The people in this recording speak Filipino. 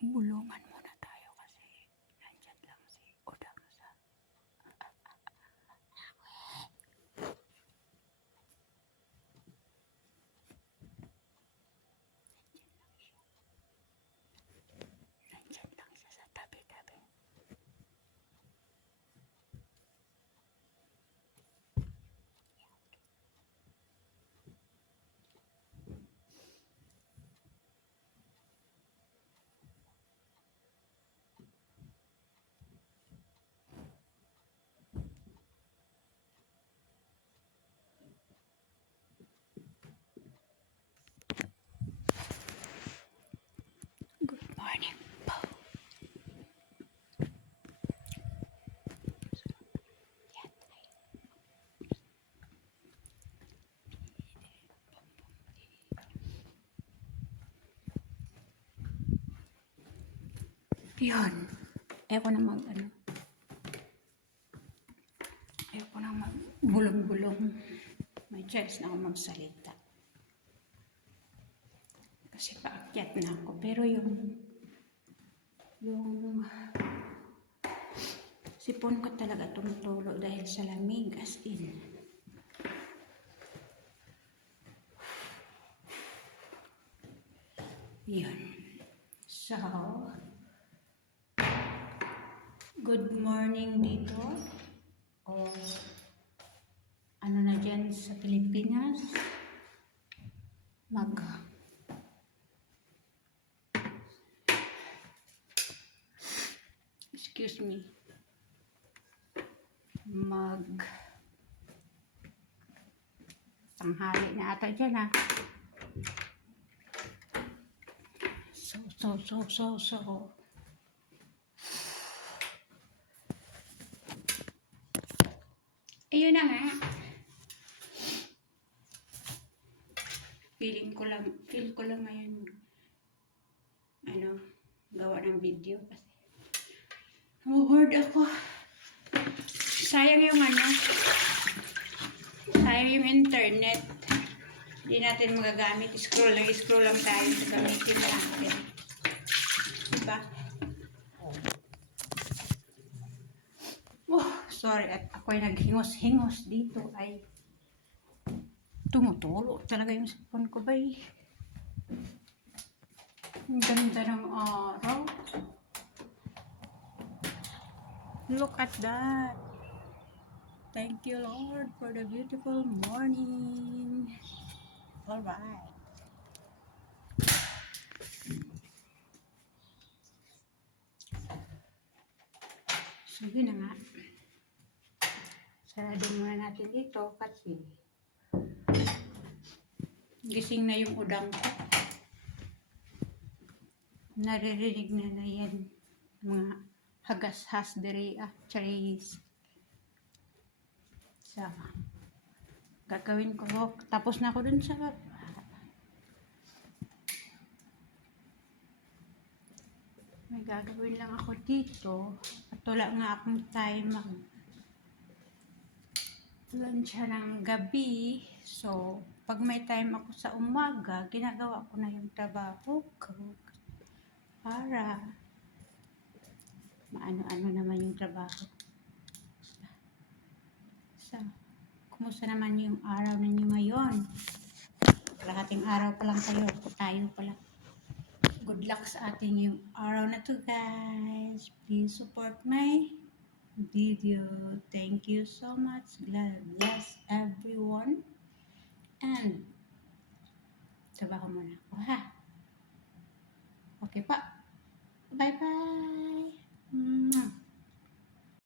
Bulungan muna tayo kasi nandyan lang si Odang sa nandyan lang siya sa tabi-tabi. Good morning po. Yan. Ayoko na ayoko na magbulong-bulong. May chance na ako magsalita. Kasi paakyat na ako. Pero yung sipon ko talaga tumutulo dahil sa lamig, as in. Yun. So, good morning dito. O, ano na dyan sa Pilipinas. Excuse me. Tanghali na ata dyan, ha. So. Ayun na nga. Feel ko lang ngayon, gawa ng video kasi bored ako. Sayang yung internet. Hindi natin magagamit. Scroll lang tayo. Gamitin natin. Diba? Oh, sorry. At ako'y naghingos-hingos dito ay tumutulo talaga yung cellphone ko ba eh. Ang ganda ng araw. Look at that. Thank you, Lord, for the beautiful morning. Alright. So, yun na nga. Sarado muna natin dito kasi gising na yung udang ko. Naririnig na yan. Mga hagas-has dere charis. So, gagawin ko. Tapos na ako dun sa may gagawin lang ako dito. At wala nga akong time lunch ng gabi. So, pag may time ako sa umaga, ginagawa ko na yung trabaho ko para maano-ano naman yung trabaho. So, kumusta naman yung araw ninyo ngayon? Kalahating araw pa lang tayo pala. Good luck sa ating yung araw na to, guys. Please support my video. Thank you so much. God bless everyone. And trabaho muna ako, ha?